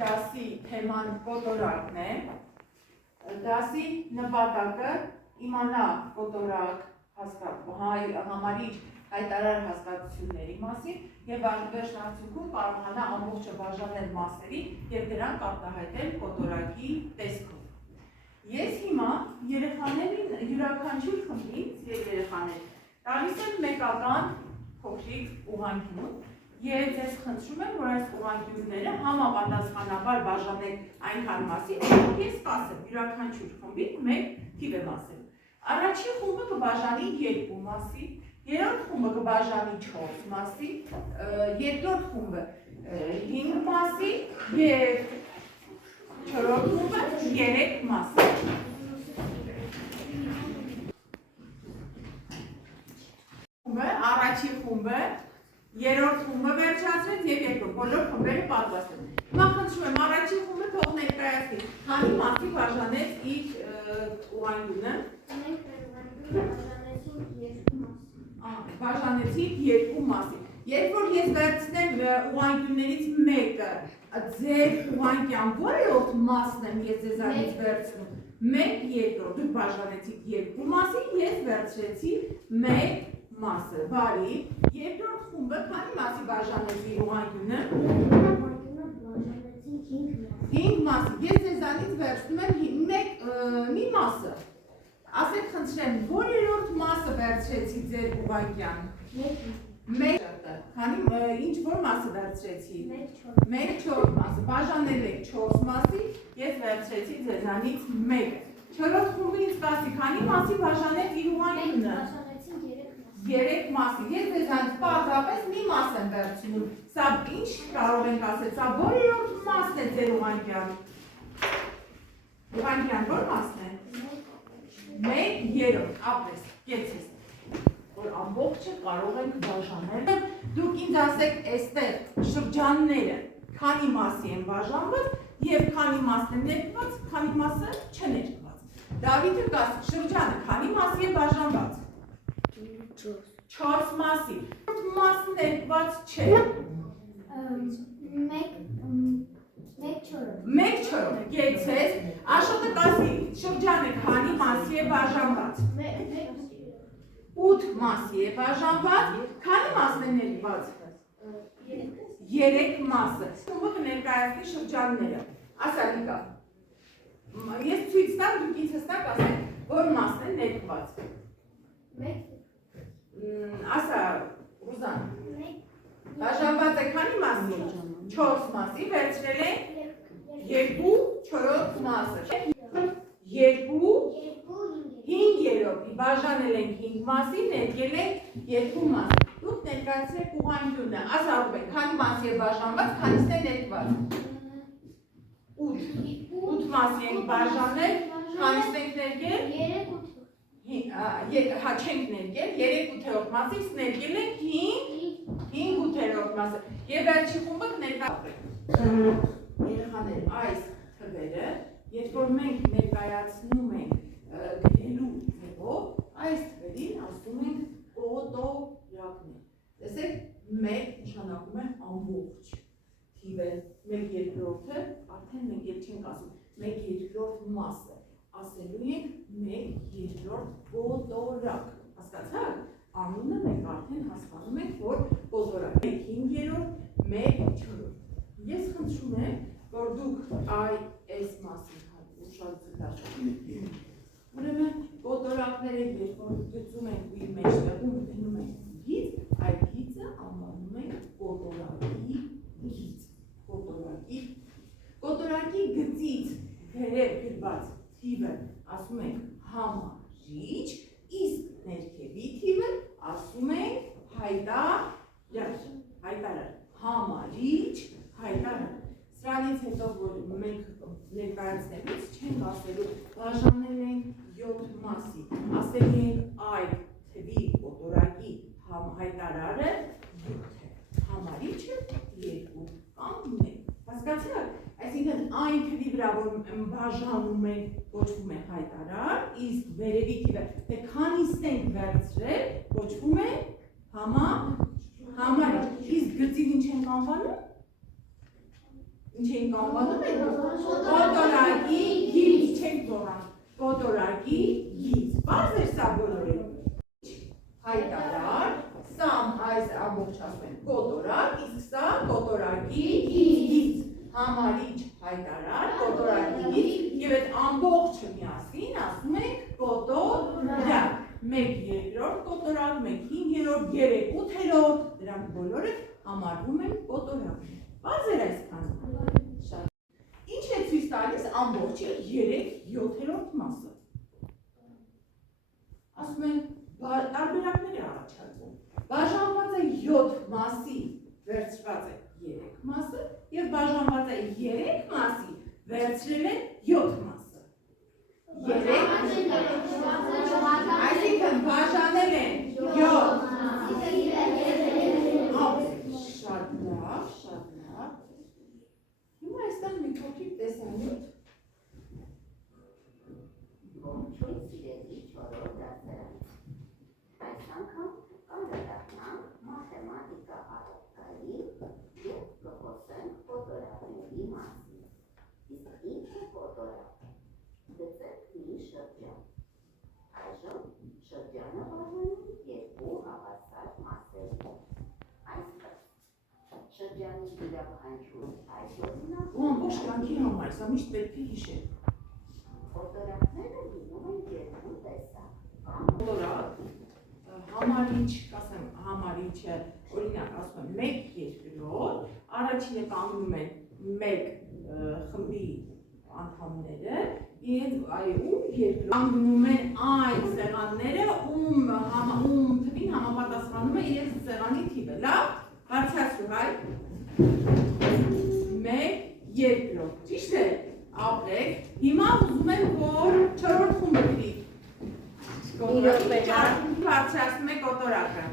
Դասի թեման կոտորակն է, դասի նպատակը իմանա կոտորակ համարիչ հայտարար հասկացությունների մասին և վերջնարդյունքում կարողանա ամբողջը բաժանել մասերի և դրանք արտահայտել կոտորակի տեսքով։ Ես հիմա երեխաներին յուրաքանչյուր խմբից երեխաներ տալիս եմ մեկական փոքրիկ ուղղանկյուն և ձեզ խնդրում եմ, որ այս ուղղանկյունները համապատասխանաբար բաժանեք այնքան մասի, որ ես կասեմ յուրաքանչյուր խմբի մեկ թիվ եմ ասել։ Առաջին խումբը կբաժանի 2 մասի, երրորդ խումբը կբաժանի 4 մասի, երկրորդ խումբը 5 մասի և չորրորդ խումբը 3 մասի։ Առաջին խումբը, երրորդ խումբը վերջացրեց և երկրորդ բոլոր խմբերը պատրաստ են։ Հիմա խնդրում եմ առաջին խումբը թող ներկայացնի, քանի մասի բաժանեց իր ուղղանկյունը։ Բաժանեցինք 2 մասի։ Երբ որ ես վերցնեմ ուղղանկյուններից մեկը, ձեր ուղղանկյան որևէ մասն եմ ես ձեզանից վերցնում, 1 երկրորդ, դուք բաժանեցիք 2 մասի, ես վերցրեցի 1 մասը, բարի, երկրորդ խումբը քանի մասի բաժանեցի ուղղանկյունը։ 5 մասի, ես ձեզանից վերցնում եմ մի մասը։ Ասեք խնդրեմ, որ երրորդ մասը վերցրեցի ձեր ուղղանկյան։ 1 քանի ինչ որ մասը վերցրեցի։ 1 4 մասը, բաժանել եք 4 մասի, ես վերցրեցի ձեզանից 1։ Չորրորդ խումբը ինձ կասի, քանի մասի բաժանեք իր ուղղանկյունը։ 3 մասի, ես ձեզանից պարզապես մի մաս եմ վերցնում, սա ինչ կարող ենք ասել, սա որ երրորդ մասն է ձեր ուղղանկյան։ Ուղղանկյան որ մասն է։ 1 երրորդ, ապրես, կեցես, որ ամբողջը կարող ենք բաժանել։ Դուք ինձ ասեք այստեղ շրջանները քանի մասի են բաժանված և քանի մասն է ներկված, քանի մասը չներկված։ Դավիթը կասի, շրջանը քանի մասի է բաժանված։ 4 մասի, մասը ներկված չէ։ 1 չորրորդ, կեցես, Աշոտը կասի, շրջանը քանի մասի է բաժանված։ 8 մասի է բաժանված, քանի մասն է ներկված։ 3 մասը։ Խումբը կներկայացնի շրջանները։ Ասա Լիկա, ես ցույց տամ, դուք ինձ հստակ ասեք, որ մասն է ներկված։ Ասա Ռուզան, բաժանված է քանի մասի։ 4 մասի, վերցրել ենք 2 չորրորդ մասը։ 2 5 երրորդի, բաժանել ենք 5 մասի, ներկել ենք 2 մաս։ Դուք ներկայացրեք ուղղանկյունը, ասա Ռուբեն, քանի մասի է բաժանված, քանիսն է ներկված։ 8 մասի ենք բաժանել, քանիսն ենք ներկել։ Հա չենք ներկել, 3/8 մասից ներկել ենք 5/8 մասը և վերջի խումբը կներկայացնենք։ Երեխաներ, այս թվերը, երբ որ մենք ներկայացնում ենք գրելու ձևով, այս թվերին ասում ենք կոտորակներ։ Տեսեք, 1 նշանակում է ամբողջ թիվ է, 1 երկրորդը, արդեն մենք էլ չենք ասում, 1 երկրորդ մասը, ասելու ենք 1 երկրորդ կոտորակ, հասկացաք, անունը մենք արդեն հասկանում ենք, որ կոտորակ, 1 5-երորդ, 1 4-րդ։ Ես խնդրում եմ, որ դուք այս մասին ուշադրություն դարձնեք։ Ուրեմն կոտորակները երբ որ գծում ենք իր մեջտեղում դնում ենք գիծ, այդ գիծը անվանում ենք կոտորակի գիծ։ Կոտորակի գծից վերև գրված թիվը ասում ենք համարիչ, իսկ ներքևի թիվը ասում ենք հայտարար, համարիչ, հայտարար։ Սրանից հետո, որ մենք ներկայացնելուց չենք ասելու, բաժանել ենք 7 մասի, ասել ենք այդ թվի կոտորակի հայտարարը 7 է, համարիչը 2 կամ 1, հասկացաք, այսինքն այն թվի վրա, որ բաժանում ենք, կոչվում է հայտարար, իսկ վերևի թիվը, թե քանիսն ենք վերցրել, կոչվում է համարիչ, իսկ գծին ինչ ենք անվանում։ Ինչ ենք անվանում ենք կոտորակի գիծ, չենք զորան, կոտորակի գիծ, բարձ էր սա բոլորին, հայտարար, սամ այս ամբողջ ասում են կոտորակ, իսկ սա կոտորակի գիծ, համարիչ հայտարար, կոտորակի գիծ, և այդ ամբողջը միասին ասում ենք կոտորակ, մեկ երկրորդ կոտորակ, մեկ հինգերորդ, երեք ութերորդ, դրանք բոլորը համարվում են կոտորակներ, բարձ էր այսքան, ինչ է ցույց տալիս ամբողջի 3/7 մասը, ասում են տարբերակներ է առաջարկում, բաժանված է 7 մասի վերցրված է 3 մասը և բաժանված է 3 մասի վերցրել է 7 մասը, այսինքն բաժանել են 7 շատ լավ, հիմա այստեղ մի փոքրիկ տեսանյութ Ողջույն սիրելի չորրորդ դասարանցի։ Այս անգամ կանդրադառնանք մաթեմատիկա առարկայի և կխոսենք կոտորակների մասին։ Իսկ ինչ է կոտորակը։ Գծեք մի շրջան։ Այժմ շրջանը բաժանում երկու հավասար մասերի։ Այսպես շրջանի յուրաքանչյուր այս օրինակը ամբողջ կյանքի համար, սա միշտ պետք է հիշել կոտորակները լինում են երկու տեսակ։ կոտորակ, համարիչ, կասեմ համարիչը, օրինակ ասում եմ 1 երկրորդ, առաջինը կանգնում են 1 խմբի անդամները, իրենց ում երկրորդ կանգնում են այն սեղանները, ում թվին համապատասխանում է իրենց սեղանի թիվը, լավ, բարձրացրու, հայ, 1 երկրորդ, ճիշտ է, ապրեք, հիմա ուզում եմ, որ 4-րդ խումբը գրի, բարձրացնում է կոտորակը,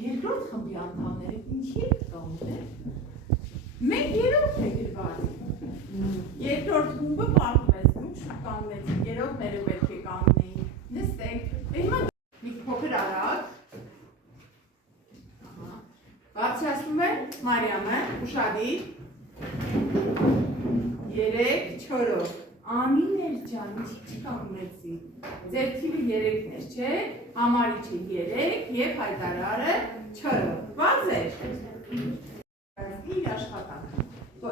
երկրորդ խմբի անդամները ինչի է կանգնում են, 1/3 է գրված, երկրորդ խումբը պարտվեց, ոչ կանգնեցին, երրորդները պետք է կանգնեին, նստեք, հիմա մի փոքր արագ, բարձրացնում է Մարիամը, ուշադիր, 3/4, Անիներ ջան, ինչի չկանգնեցի, ձեր թիվը 3-ն էր, չէ, համարիչը 3 և հայտարարը 4, բաց էր, իր աշխատանքը,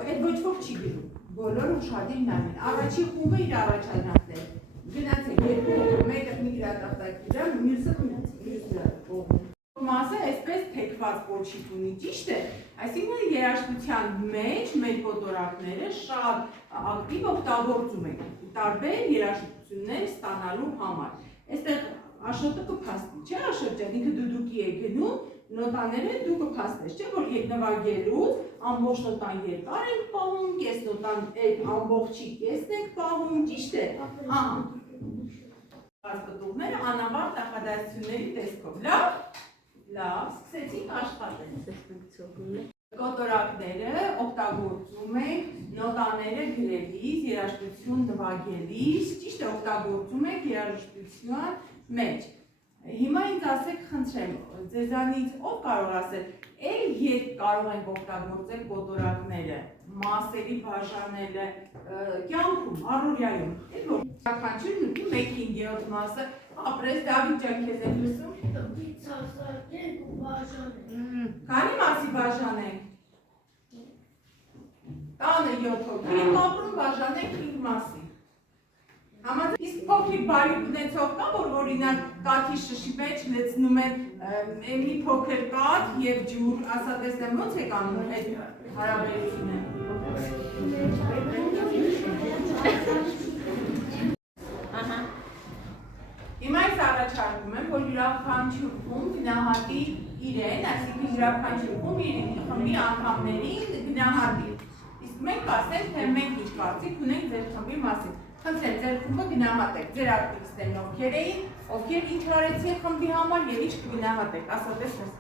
այդ ոչ ոք չի գրում, բոլոր ուշադիր նայում են, առաջի խումբը իր առաջադրանքներ, գնացեք, մեկը մի գրատախտակ դրան, մյուսը կողմ, մասը այսպես թեքված պոչիտ ունի, ճիշտ է, այսինքն երաժշտության մեջ մեր կոտորակները շատ ակտիվ օգտագործում ենք տարբեր երաժշտություններ ստանալու համար, այստեղ Աշոտը կփաստի, չէ Աշոտ, ինքը դուդուկի է գնում, նոտաները դու կփաստես, չէ, որ նվագելուց ամբողջ նոտան երկար ենք պահում, կես նոտան ամբողջի կեսն ենք պահում, ճիշտ է, պտուղները անավարտ նախադասությունների տեսքով, լավ, սկսեցինք աշխատել, կոտորակները օգտագործում ենք նոտաները գրելիս, երաժշտություն նվագելիս, ճիշտ է օգտագործում ենք երաժշտության մեջ, հիմա ինձ ասեք խնդրեմ, ձեզանից ով կարող ասել, երբ կարող ենք օգտագործել կոտորակները, մասերի բաժանելը, կյանքում, առօրյայում, յուրաքանչյուր նույնի 1/5 մասը, ապրես Դավիթ ջան, քեզ եք լսում։ Քանի մասի բաժանենք։ Տանը 7 հոգի ենք ապրում, բաժանենք 5 մասի։ Համաձայն, իսկ փոքրիկ բարի ունեցող կա, որ օրինակ կաթի շշի մեջ լցնում են մի փոքր կաթ և ջուր, ասա տեսնեմ ոնց եք անում այդ հարաբերությունը։ Հիմա ես առաջարկում եմ, որ յուրաքանչյուր խումբ գնահատի իրեն, այսինքն յուրաքանչյուր խումբ իր խմբի անդամներին գնահատի։ Իսկ մենք ասենք, թե մենք ինչ կարծիք ունենք ձեր խմբի մասին։ Խնդրեմ, ձեր խումբը գնահատեք, ձեր ակտիվիստներն ովքեր էին, ովքեր ինչ արեցին խմբի համար և ինչ կգնահատեք, ասա տեսնես։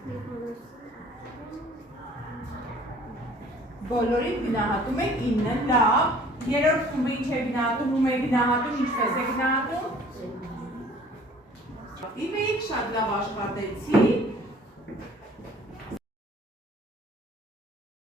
Բոլորին գնահատում եք 9, լավ, երրորդ խումբը ինչ է գնահատում, ում է գնահատում, ինչպես է գնահատում։ Ակտիվ եք, շատ լավ աշխատեցիք,